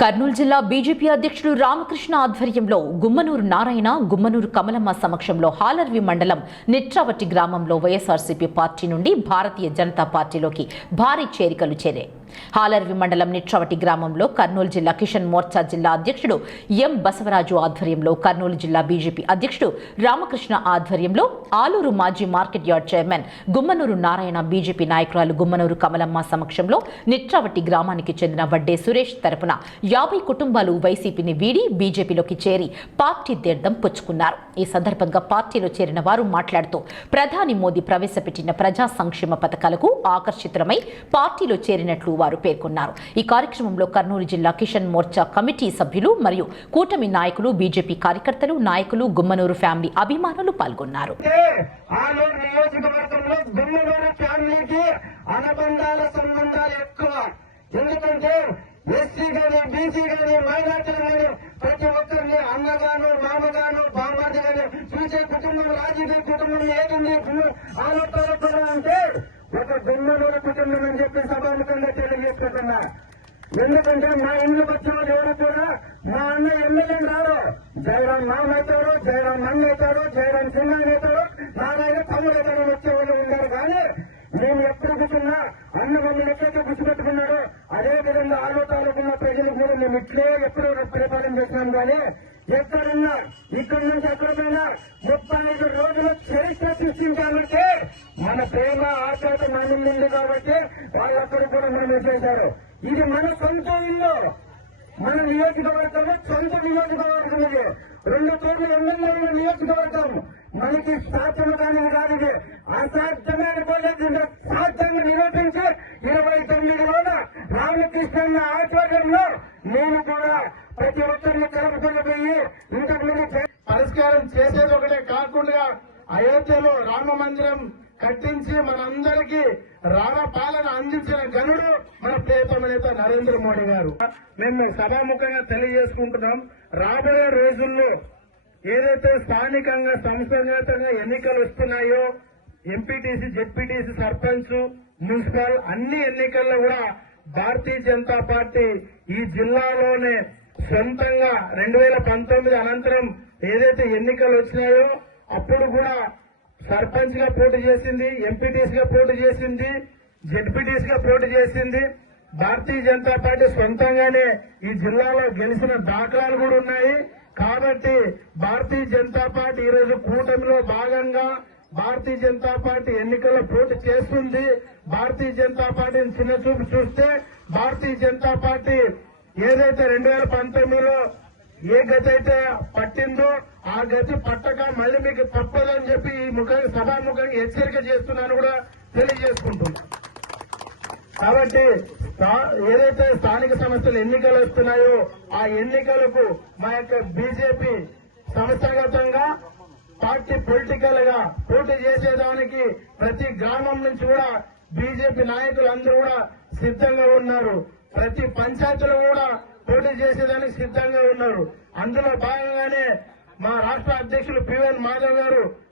కర్నూలు జిల్లా బీజేపీ అధ్యక్షుడు రామకృష్ణ ఆధ్వర్యంలో గుమ్మనూరు నారాయణ, గుమ్మనూరు కమలమ్మ సమక్షంలో హాలర్వి మండలం నిట్రావట్టి గ్రామంలో వైఎస్ఆర్సీపీ పార్టీ నుండి భారతీయ జనతా పార్టీలోకి భారీ చేరికలు చేరాయి. హాలర్వి మండలం నిట్రావటి గ్రామంలో కర్నూలు జిల్లా కిషన్ మోర్చా జిల్లా అధ్యక్షుడు ఎం బసవరాజు ఆధ్వర్యంలో, కర్నూలు జిల్లా బీజేపీ అధ్యక్షుడు రామకృష్ణ ఆధ్వర్యంలో, ఆలూరు మాజీ market yard chairman Gummanuru Narayana, BJP నాయకురాలు గుమ్మనూరు కమలమ్మ సమక్షంలో నిట్రావటి గ్రామానికి చెందిన వడ్డే సురేష్ తరపున 50 కుటుంబాలు వైసీపీని వీడి బీజేపీలోకి చేరి పార్టీ తీర్థం పుచ్చుకున్నారు. ఈ సందర్భంగా పార్టీలో చేరిన వారు మాట్లాడుతూ ప్రధాని మోదీ ప్రవేశపెట్టిన ప్రజా సంక్షేమ పథకాలకు ఆకర్షితులమై పార్టీలో చేరినట్లు వారు పేర్కొన్నారు. ఈ కార్యక్రమంలో కర్నూలు జిల్లా కిషన్ మోర్చా కమిటీ సభ్యులు మరియు కూటమి నాయకులు, బీజేపీ కార్యకర్తలు, నాయకులు, గుమ్మనూరు ఫ్యామిలీ అభిమానులు పాల్గొన్నారు. ఎందుకంటే ఎస్సీ గాని, బీసీ గాని, మైనార్టీలు గాని ప్రతి ఒక్కరిని అన్నగాను, మామగాను, బామ్మర్ది గాని చూసే కుటుంబం రాజకీయ కుటుంబం ఏదండి ఆలోచన అంటే ఒక గుమ్మనూరు కుటుంబం అని చెప్పి సభాముఖంగా తెలియజేసుకుంటున్నా. ఎందుకంటే మా ఇంట్లోకి వచ్చిన వాళ్ళు ఎవరు కూడా మా అన్న ఎమ్మెల్యే రాడు, జయరాం మామ అవుతాడు, జయరాం మన్న అవుతాడు, జయరాం సింహాన్ అవుతాడు, నారాయణ తమ్ముడు అవుతాడు వచ్చేవాళ్ళు ఉన్నారు. కానీ మేము ఎప్పుడు కూర్చున్నా అన్న మమ్మల్ని ఎక్కడైతే గుర్తుపెట్టుకున్నాడో అదే విధంగా ఆలోచనకున్న ప్రజలు కూడా మేము ఇట్లే ఎప్పుడో పరిపాలన చేస్తున్నాం. కానీ ఎక్కడున్నా ఇక్కడి నుంచి ఎక్కడికైనా 35 రోజులు చరిత్ర సృష్టించాలంటే మన ప్రేమ ఆచారత మన ఉంది కాబట్టి వాళ్ళక్కడ కూడా మనం చేశారు. ఇది మన సొంత ఇల్లు, మన నియోజకవర్గంలో సొంత నియోజకవర్గం. ఇది 2 కోట్ల ఎమ్మెల్యేల నియోజకవర్గం. మనకి సాధ్యం కాని కాదు, ఇది అసాధ్యమైన కోలేదంటే సాధ్యంగా నిరూపించి 29 రోజుల రామకృష్ణ ఆధ్వర్యంలో నేను కూడా ప్రతి ఒక్కరిని కలుపుకొని పోయి ఇంతకుముందు పరిష్కారం చేసేది ఒకటే కాకుండా అయోధ్యలో రామ మందిరం కట్టించి మనందరికీ రామ పాలన అందించిన గనుడు మన ప్రియతమ నేత నరేంద్ర మోడీ గారు. మేము సభాముఖంగా తెలియజేసుకుంటున్నాం, రాబోయే రోజుల్లో ఏదైతే స్థానికంగా సంస్థాగతంగా ఎన్నికలు వస్తున్నాయో ఎంపీటీసీ, జెడ్పీటీసీ, సర్పంచ్, మున్సిపల్ అన్ని ఎన్నికల్లో కూడా భారతీయ జనతా పార్టీ ఈ జిల్లాలోనే సొంతంగా 2019 అనంతరం ఏదైతే ఎన్నికలు వచ్చినాయో అప్పుడు కూడా సర్పంచ్ గా పోటీ చేసింది, ఎంపీటీసీగా పోటీ చేసింది, జెడ్పీటీసీగా పోటీ చేసింది. భారతీయ జనతా పార్టీ సొంతంగానే ఈ జిల్లాలో గెలిచిన దాఖలాలు కూడా ఉన్నాయి. కాబట్టి భారతీయ జనతా పార్టీ ఈరోజు కూటమిలో భాగంగా భారతీయ జనతా పార్టీ ఎన్నికల్లో పోటీ చేస్తుంది. భారతీయ జనతా పార్టీని చిన్న చూపు చూస్తే భారతీయ జనతా పార్టీ ఏదైతే 2019లో ఏ గతి అయితే పట్టిందో ఆ గతి పట్టక మళ్ళీ మీకు తప్పదని చెప్పి ఈ సభాముఖంగా హెచ్చరిక చేస్తున్నాను కూడా తెలియజేసుకుంటున్నా. కాబట్టి ఏదైతే స్థానిక సంస్థలు ఎన్నికలు వస్తున్నాయో ఆ ఎన్నికలకు మా యొక్క బీజేపీ సంస్థాగతంగా పార్టీ పొలిటికల్ గా పోటీ చేసేదానికి ప్రతి గ్రామం నుంచి కూడా బీజేపీ నాయకులు అందరూ కూడా సిద్ధంగా ఉన్నారు. ప్రతి పంచాయతీలో కూడా పోటీ చేసేదానికి సిద్ధంగా ఉన్నారు. అందులో భాగంగానే మా రాష్ట్ర అధ్యక్షులు పివన్ మాధవ్ గారు